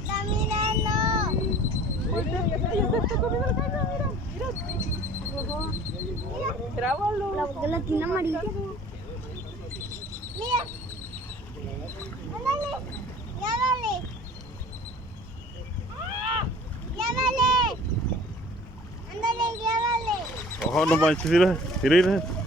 Está mirando. Ella se está comiendo la caña, mira. Grábalo. La boca la tiene amarilla. Mira. Ándale. Llámale. Llámale. Ándale, llámale. Ojo, no manches, mira, mira, mira.